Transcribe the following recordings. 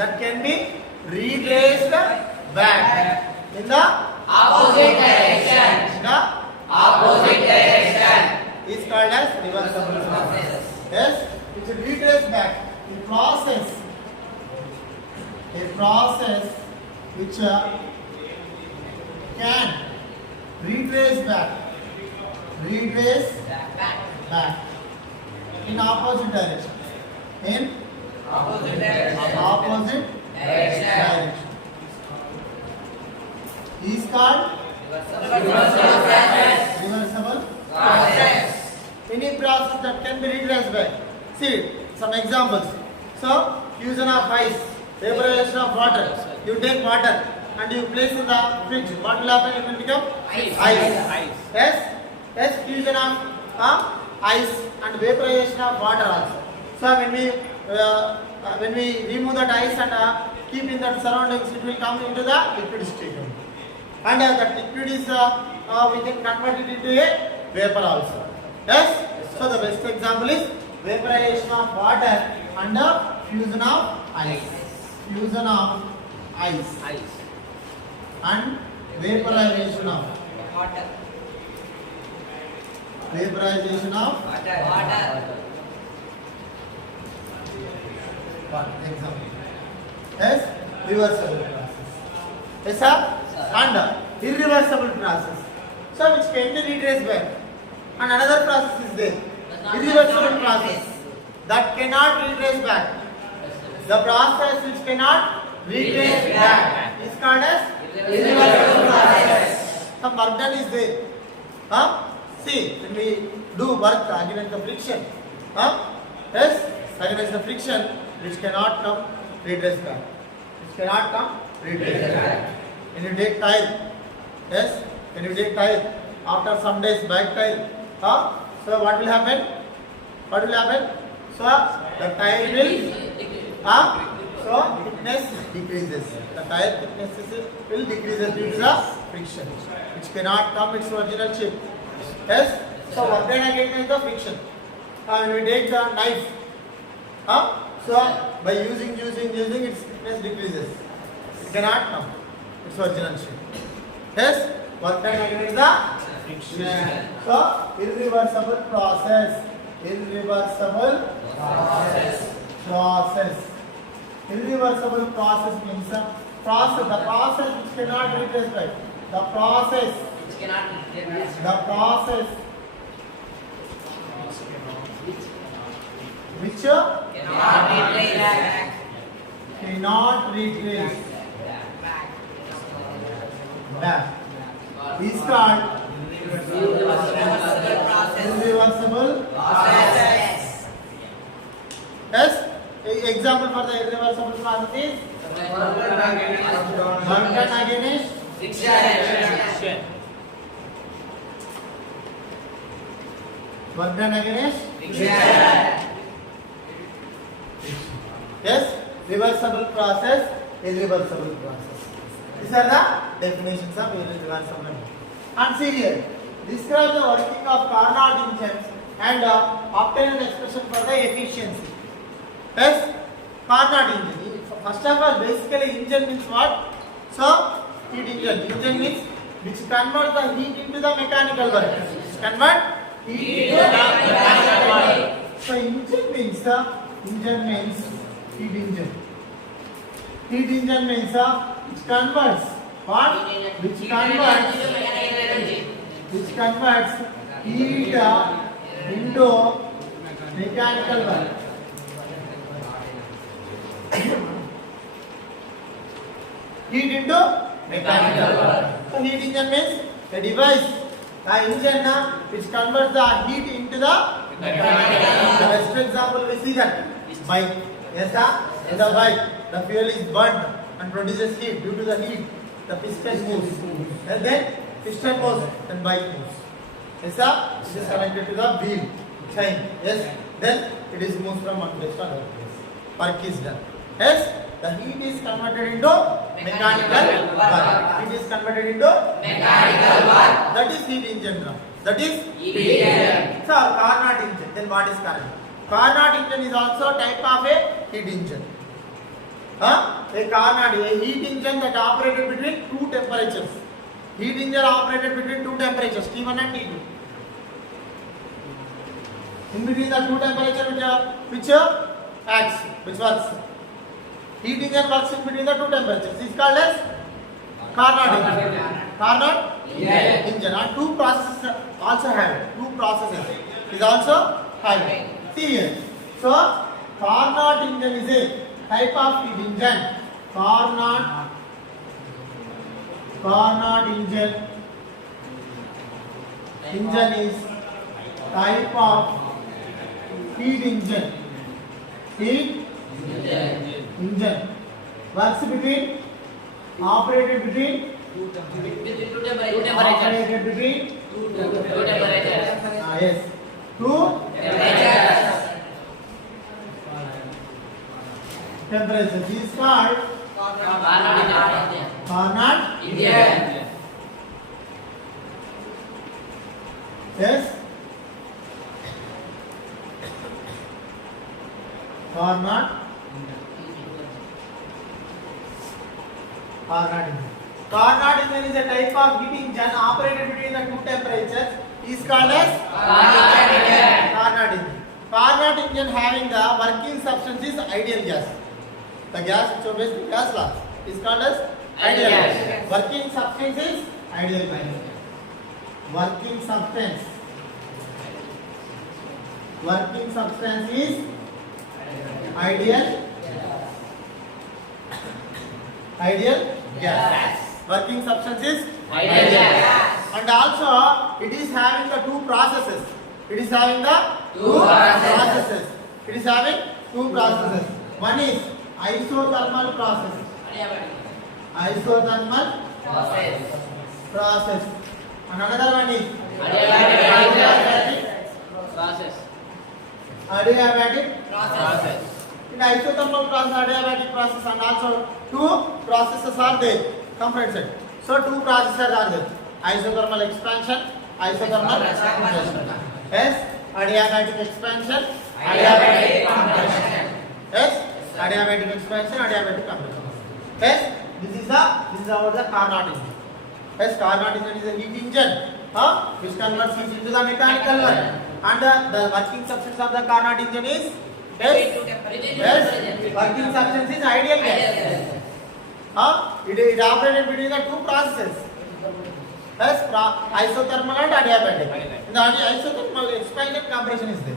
that can be retraced back in the opposite direction. In the Opposite direction. is called as reversible process. Yes, it will retrace back. A process which can retrace back in opposite direction. In Opposite direction. opposite direction is called reversible Process. any process that can be retraced back. See some examples. So fusion of ice, vaporization of water. You take water and you place in the fridge. What will happen? It will become ice. Yes, fusion of ice and vaporization of water also. So when we remove that ice and keep in that surroundings, it will come into the liquid state. And that liquid is we can convert it into a vapor also. Yes. So the best example is vaporization of water and fusion of ice. Fusion of ice and vaporization of Water. One example. Yes, reversible process. Yes, sir. And irreversible process. So which can be retraced back. And another process is there. Irreversible process that cannot retrace back. The process which cannot retrace back is called as irreversible process. Some work done is there. See, when we do work against the friction, yes, against the friction, which cannot come retrace back. When you take tire, yes, when you take tire, after some days back tire, so what will happen? So the tire will, so thickness decreases. The tire thickness will decrease due to the friction, which cannot come its original shape. Yes, so what then again is the friction. When we take the knife, so by using its thickness decreases. It cannot come its original shape. Yes, what then again is the friction. So irreversible process. Irreversible process means the process which cannot retrace back. The process which cannot retrace back. Is called irreversible process. Yes. Example for the irreversible process is Burton against Friction. Yes, reversible process, irreversible process. These are the definitions of irreversible. And see here, describe the working of Carnot engines and obtain an expression for the efficiency. Yes, Carnot engine. First of all, basically engine means what? So, heat engine. Engine means which converts the heat into the mechanical work. Convert heat into the mechanical work. So, engine means heat engine. Heat engine means which converts what? Which converts heat into mechanical work. Heat into mechanical work. So heat engine means a device, the engine which converts the heat into the mechanical work. The best example we see that bike. Yes, sir. In the bike, the fuel is burnt and produces heat. Due to the heat, the piston moves, and then piston moves, then bike moves. Yes, sir. It is connected to the wheel chain. Yes. Then it is moved from one place to another place. Work is done. Yes. The heat is converted into mechanical work. Heat is converted into Mechanical work. That is heat engine now. That is heat engine. So Carnot engine. Then what is Carnot? Carnot engine is also type of a heat engine. A Carnot, a heat engine that operated between two temperatures. Heat engine operated between two temperatures, T1 and T2. In between the two temperatures, which acts, which works. Heat engine works in between the two temperatures. This is called as Carnot engine. Carnot engine. And two processes also have. Two processes is also having. See here. So Carnot engine is a type of heat engine. Carnot engine is type of heat engine. Heat engine works between operated between operated between yes, two temperatures. This is called Carnot Indian. Yes. Carnot engine is a type of heat engine operated between the two temperatures. Is called as Carnot engine. Carnot engine having the working substance is ideal gas. The gas which obeys the gas law is called as ideal gas. Working substance is ideal gas. Working substance is ideal gas. Working substance is Ideal gas. And also it is having the two processes. It is having the Two processes. It is having two processes. One is isothermal process. Isothermal process. And another one is adiabatic Process. In isothermal process, adiabatic process, and also two processes are there. Come friends. So two processes are there. Isothermal expansion, isothermal compression. Yes, adiabatic expansion, adiabatic compression. Yes, adiabatic expansion, adiabatic compression. Yes, this is about the Carnot engine. Yes, Carnot engine is a heat engine, which converts heat into the mechanical work. And the working substance of the Carnot engine is working substance is ideal gas. It operated between the two processes. Yes, isothermal and adiabatic. In the isothermal expansion compression is there.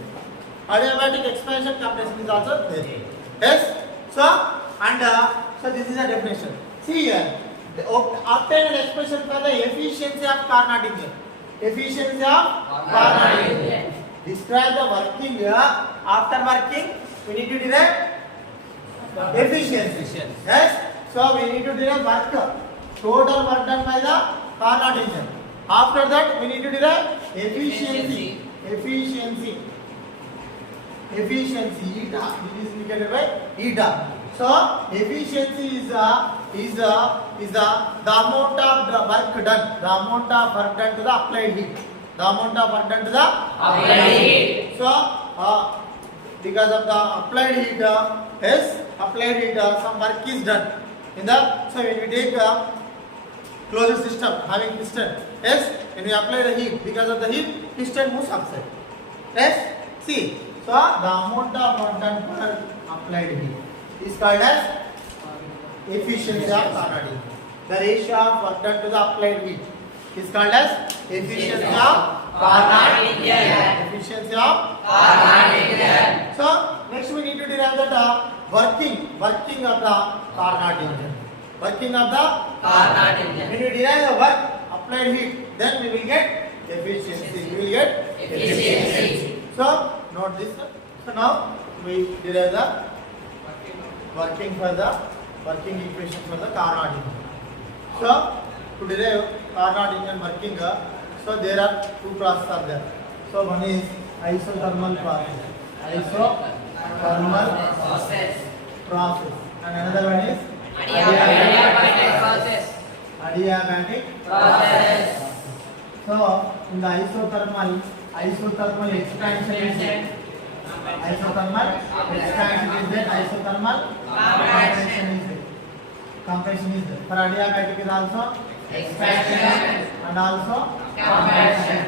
Adiabatic expansion compression is also there. Yes. So this is a definition. See here, obtain an expression for the efficiency of Carnot engine. Efficiency of Carnot engine. Describe the working. After working, we need to derive efficiency. Yes. So we need to derive work. Total work done by the Carnot engine. After that, we need to derive efficiency. Efficiency. Eta. It is indicated by eta. So efficiency is the amount of the work done. The amount of work done to the applied heat. The amount of work done to the Applied heat. So because of the applied heat, some work is done. So when we take a closed system having piston, yes, when we apply the heat, because of the heat, piston moves upside. Yes, see, so the amount of work done per applied heat is called as efficiency of Carnot engine. The ratio of work done to the applied heat is called as efficiency of Carnot engine. Efficiency of Carnot engine. So next we need to derive that working of the Carnot engine. Working of the Carnot engine. When we derive the work applied heat, then we will get efficiency. We will get Efficiency. So note this. So now we derive the working equation for the Carnot engine. So to derive Carnot engine working, so there are two processes are there. So one is isothermal process. Isothermal process. And another one is Adiabatic process. adiabatic Process. So in the isothermal expansion is there. Isothermal expansion is there. Isothermal compression is there. Compression is there. For adiabatic is also Expansion. and also Compression.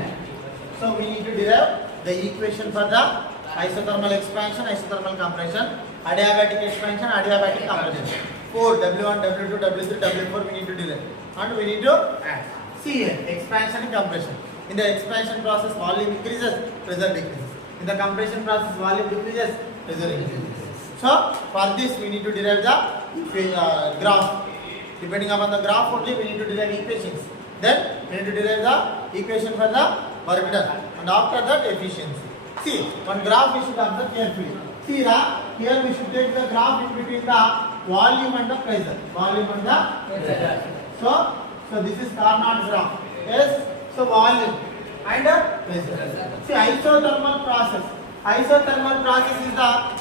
So we need to derive the equation for the isothermal expansion, isothermal compression, adiabatic expansion, adiabatic compression. 4 W1, W2, W3, W4 we need to derive, and we need to add. See here, expansion and compression. In the expansion process, volume increases, pressure decreases. In the compression process, volume decreases, pressure increases. So for this we need to derive the graph. Depending upon the graph only, we need to derive equations. Then we need to derive the equation for the work done, and after that efficiency. See, one graph we should observe carefully. See here we should take the graph in between the volume and the pressure. Volume and the so this is Carnot graph. Yes, so volume and pressure. See, isothermal process. Isothermal process is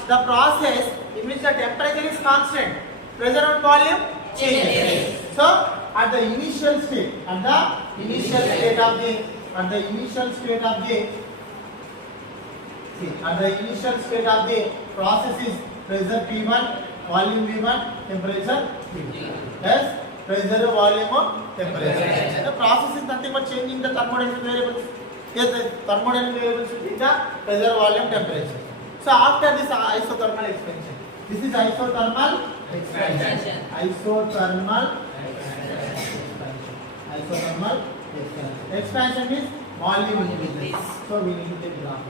the process in which the temperature is constant, pressure and volume changes. So at the initial state, of the process is pressure P1, volume V1, temperature P2. Yes, pressure, volume, temperature. The process is nothing but changing the thermodynamic variables. Yes, the thermodynamic variables will be the pressure, volume, temperature. So after this isothermal expansion, this is isothermal expansion. Isothermal expansion means volume increases. So we need to take graph.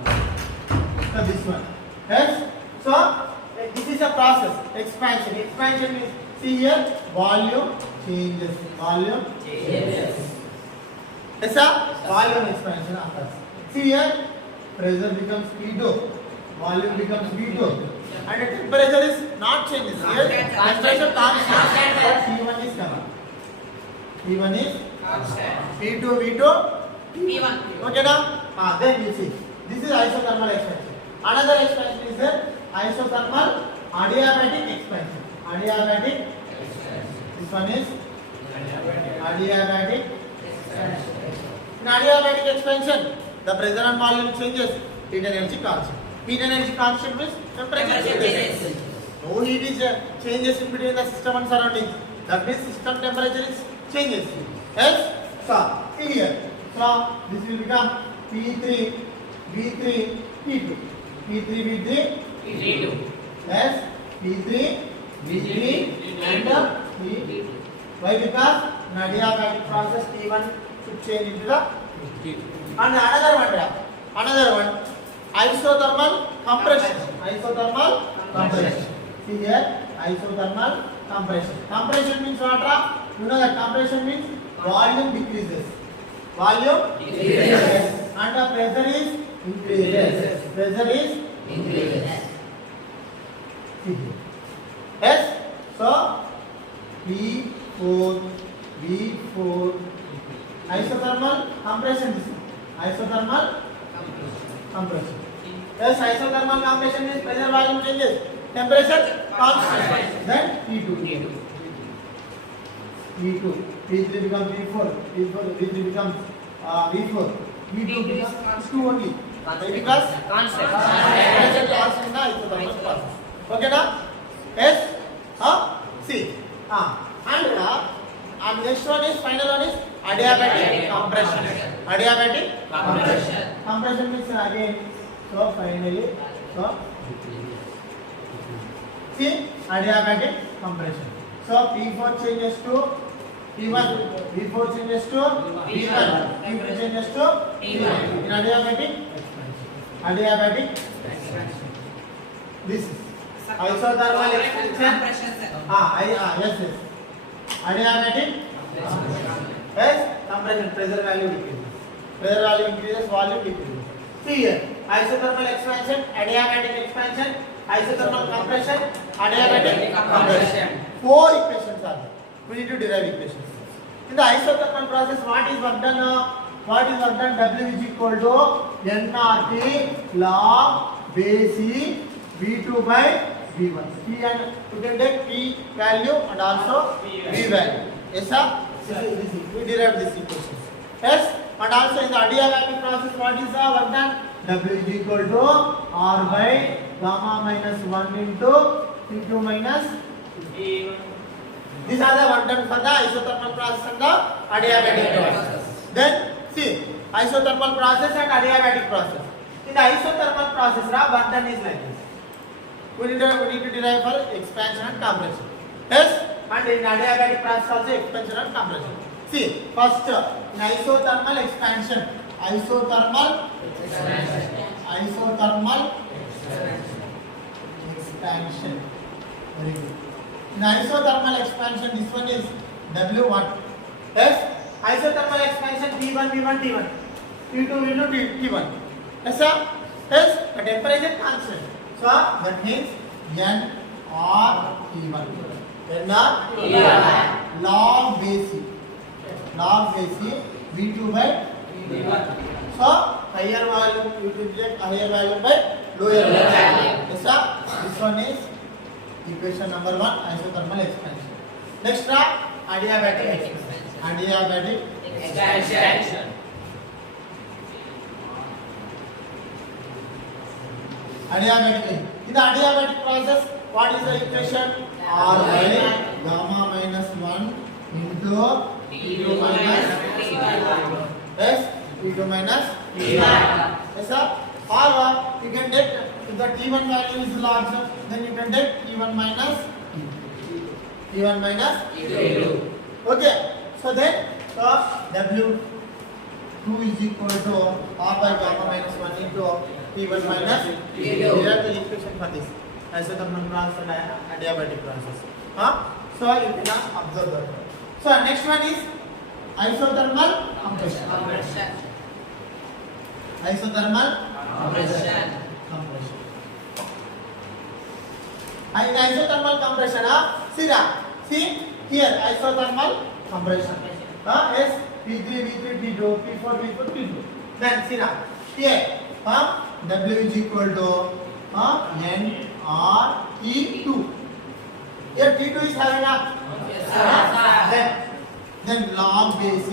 So this one. Yes. So this is a process. Expansion. Expansion means, see here, volume changes. Volume changes. Yes, sir. Volume expansion occurs. See here, pressure becomes P2, volume becomes V2, and the temperature is not changes. Here, temperature constant. P1 is coming. P1 is P2, V2, P1. okay now? Then you see, this is isothermal expansion. Another expansion is isothermal adiabatic expansion. Adiabatic. This one is adiabatic expansion. In adiabatic expansion, the pressure and volume changes, heat energy constant. Heat energy constant means temperature changes. No heat is changes in between the system and surroundings. That means system temperature is changes. Yes? So, see here. So, this will become P3, V3, P2. P3, V3, P2. yes, P3, V3 and P2. Why? Because in adiabatic process T1 should change into the P2. And another one, isothermal compression. Isothermal compression. See here, isothermal compression. Compression means what? You know that compression means volume decreases. Volume decreases. Yes. And the pressure is increases. Pressure is increases. Yes. So P4, V4, isothermal compression. Isothermal compression. Yes, isothermal compression means pressure, volume changes, temperature constant. Then P2. P3 becomes V4, V3 becomes V4, V2 becomes 2 only. Because Constant. pressure constant in the isothermal process. Okay now? Yes? See. And next one is, final one is adiabatic compression. Adiabatic Compression. compression means again, so finally, so see, adiabatic compression. So P4 changes to P1, V4 changes to P1, P2 changes to P1 in adiabatic expansion. Adiabatic expansion. This is isothermal expansion. Yes. Adiabatic yes, compression, pressure value decreases. Pressure value increases, volume decreases. See here, isothermal expansion, adiabatic expansion, isothermal compression, adiabatic compression. 4 equations are there. We need to derive equations. In the isothermal process, what is work done? W is equal to nRT log base E V2 by V1. P and you can take P value and also V value. Yes, sir? We derived this equation. Yes? And also in the adiabatic process, what is the work done? W is equal to R by gamma minus 1 into P2 minus P2. These are the one done for the isothermal process and the adiabatic process. Then see, isothermal process and adiabatic process. In the isothermal process, one done is like this. We need to derive for expansion and compression. Yes, and in adiabatic process also expansion and compression. See, first in isothermal expansion, isothermal expansion. Very good. In isothermal expansion, this one is W1. Yes, isothermal expansion T1, V1, T1, T2, V2, T1. Yes, sir. Yes, the temperature constant. So that means N or T1. N or T1. Log base V2 by V1. so higher value you will get higher value by lower value. Yes, sir. This one is equation number 1, isothermal expansion. Next adiabatic expansion. Adiabatic Expansion. Adiabatic. In the adiabatic process, what is the equation? R by gamma minus 1 into T2 minus T1. yes, T2 minus T1. yes, sir. Or you can take if the T1 value is larger, then you can take T1 minus T2. Okay. So then W2 is equal to R by gamma minus 1 into T1 minus T2. Here are the equation for this isothermal process and adiabatic process. So you can observe that. So next one is isothermal compression. Compression. Isothermal Compression. compression. In isothermal compression, see here isothermal compression. Yes, P3, V3, T2, P4, V4, T2. Then see now here W is equal to N R T2. Here T2 is having a Yes, sir. then log base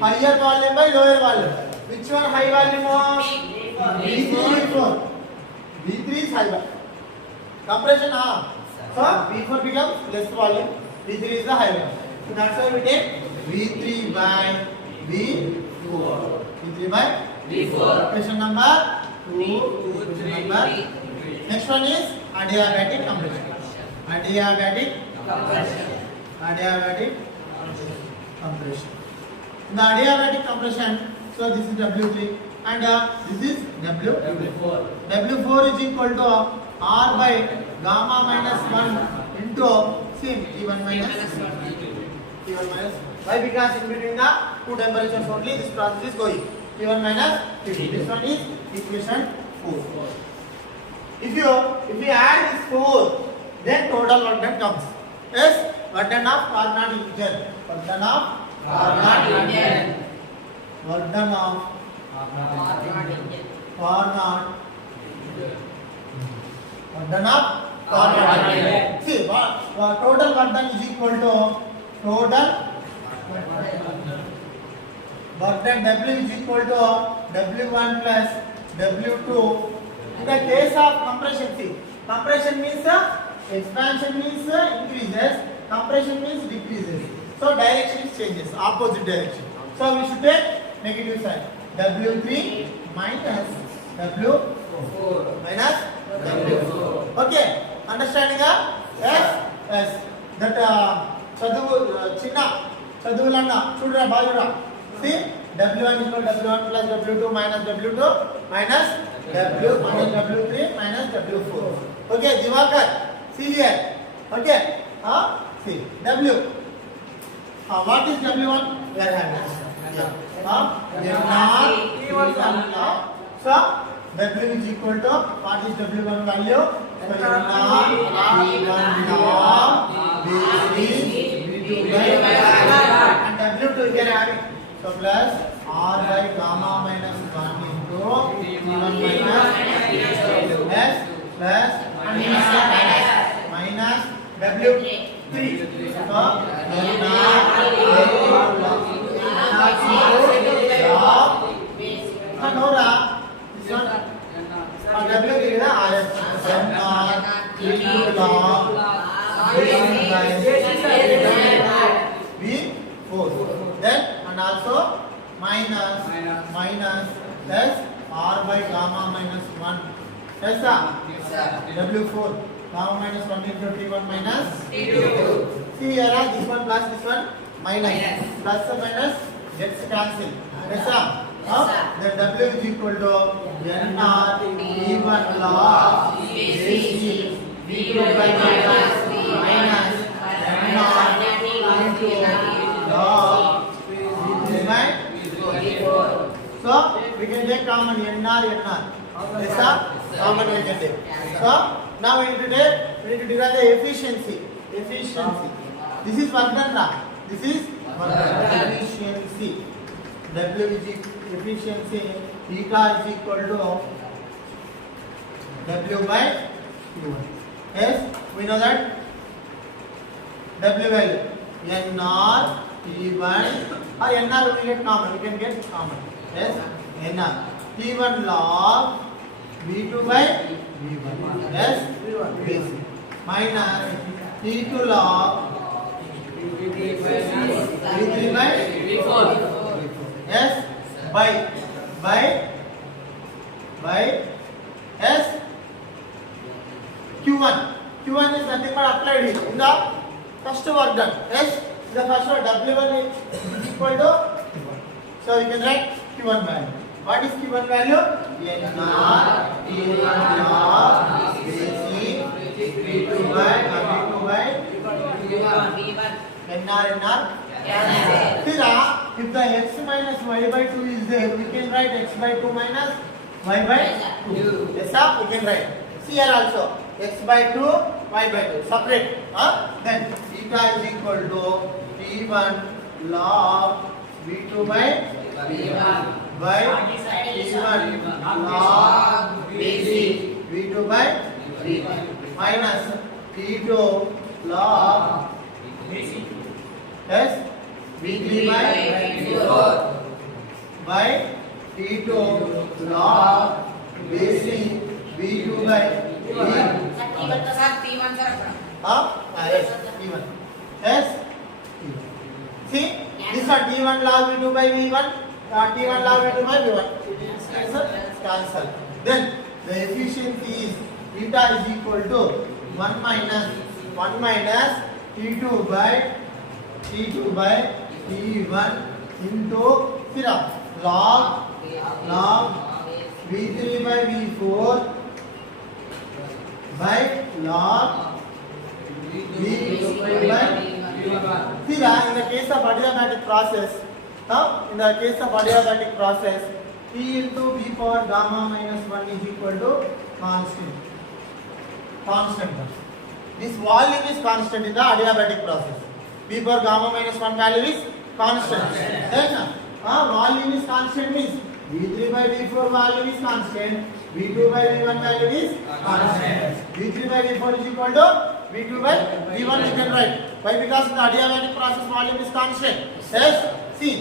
higher volume by lower volume. Which one high volume of V4? V3 is high volume. Compression so V4 becomes less volume. V3 is the high volume. So that's why we take V3 by V4. V3 by V4. equation number 2. Equation number. Next one is adiabatic compression. Adiabatic compression. In the adiabatic compression, so this is W3 and this is W4. W4 is equal to R by gamma minus 1 into same T1 minus T1 minus. Why? Because in between the two temperatures only this process is going. T1 minus T2. This one is equation 4. If you add this 4, then total work done comes. Yes, work done of Carnot integer. Work done of Carnot integer. Work done of Carnot. Work done of Carnot integer. See, total work done is equal to total work done W is equal to W1 plus W2. In the case of compression, see, compression means expansion means increases, compression means decreases. So direction changes, opposite direction. So we should take negative sign. W3 minus W4 minus W4. Okay, understanding? Yes, yes. That చదువులన్నా చూడరా బాగురా. See, W1 is equal to W1 plus W2 minus W2 minus W minus W3 minus W4. Okay, Divakar, see here. Okay, see W. What is W1? We are having. So W is equal to what is W1 value? So V1 log base V2 by and W2 here having. So plus R by gamma minus 1 into T1 minus plus minus W3. So Nora, this one W is the RS. log V4. Then and also minus plus R by gamma minus 1. Yes sir? W4 gamma minus 1 into T1 minus T2. See here this one plus this one minus. Plus and minus gets cancelled. Yes sir? Then W is equal to NR T1 log AC V2 by minus NR into log V3 by V4. So we can take common NR. Yes sir? Common we can take. So now we need to derive the efficiency. This is work done now. This is work done. Efficiency. W is efficiency. Eta is equal to W by Q1. Yes, we know that. W value NR T1 or NR we get common. We can get common. Yes, NR T1 log V2 by V1. Yes, V1 minus T2 log V3 by V4. Yes, by yes Q1 is nothing but applied here in the first work done. Yes, the first one W1 is equal to so we can write Q1 value. What is Q1 value? NR T1 log AC V2 by NR. See that if the x minus y by 2 is there, we can write x by 2 minus y by 2. Yes sir, we can write. See here also x by 2, y by 2 separate. Then theta is equal to T1 log V2 by T1 log V2 by minus T2 log yes V3 by by T2 log BC V2 by yes T1 yes see this one T1 log V2 by V1 T1 log V2 by V1 cancel then the efficiency is eta is equal to 1 minus T2 by T1 into log V3 by V4 by log V2 by in the case of adiabatic process P into V power gamma minus 1 is equal to constant. This volume is constant in the adiabatic process. V power gamma minus 1 value is constant. Then volume is constant means V3 by V4 value is constant. V2 by V1 value is constant. V3 by V4 is equal to V2 by V1 we can write. Why? Because in the adiabatic process volume is constant. Yes. See,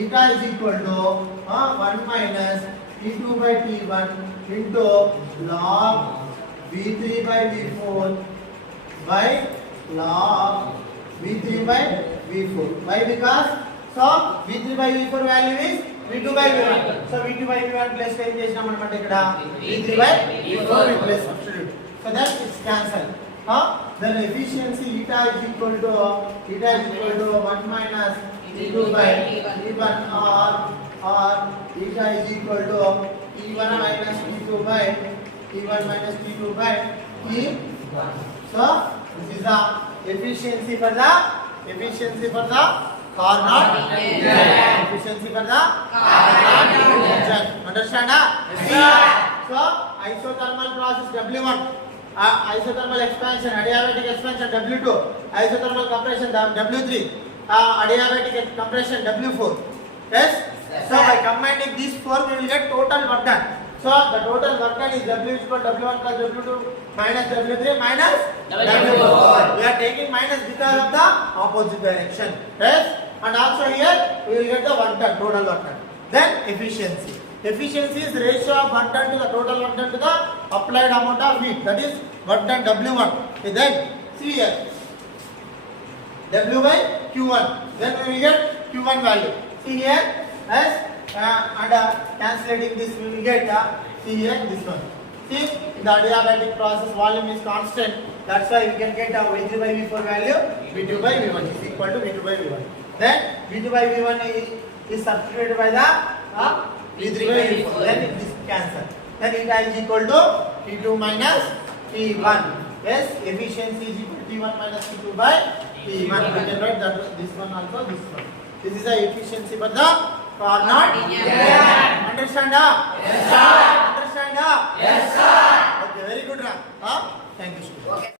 eta is equal to 1 minus T2 by T1 into log V3 by V4 by log V3 by V4. Why? Because so V3 by V4 value is V2 by V1. So V2 by V1 plus time చేసినాం అన్నమాట ఇక్కడ V3 by V4 we place substitute. So that is cancelled. Then efficiency eta is equal to 1 minus T2 by T1 or eta is equal to T1 minus T2 by T1 minus T2 by T1. So this is the efficiency for the Carnot efficiency for the Carnot engine. Understand? So isothermal process W1, isothermal expansion, adiabatic expansion W2, isothermal compression W3, adiabatic compression W4. Yes. So by combining these four, we will get total work done. So the total work done is W is equal to W1 plus W2 minus W3 minus W4. We are taking minus because of the opposite direction. Yes. And also here we will get the work done, total work done. Then efficiency. Efficiency is ratio of work done to the total work done to the applied amount of heat, that is work done W1. Okay, then see here, W by Q1, then we will get Q1 value. See here, as translating this we will get see here this one. See, in the adiabatic process volume is constant, that's why we can get V3 by V4 value, V2 by V1 is equal to V2 by V1. Then V2 by V1 is substituted by the V3 by V4, then this cancel. Then it is equal to T2 minus T1. Yes, efficiency is equal to T1 minus T2 by T1. We can write that this one also, this one. This is the efficiency for the Carnot. Yeah. Understand? Yes, sir. Understand? Yes, sir. Okay, very good. Thank you, students. Okay.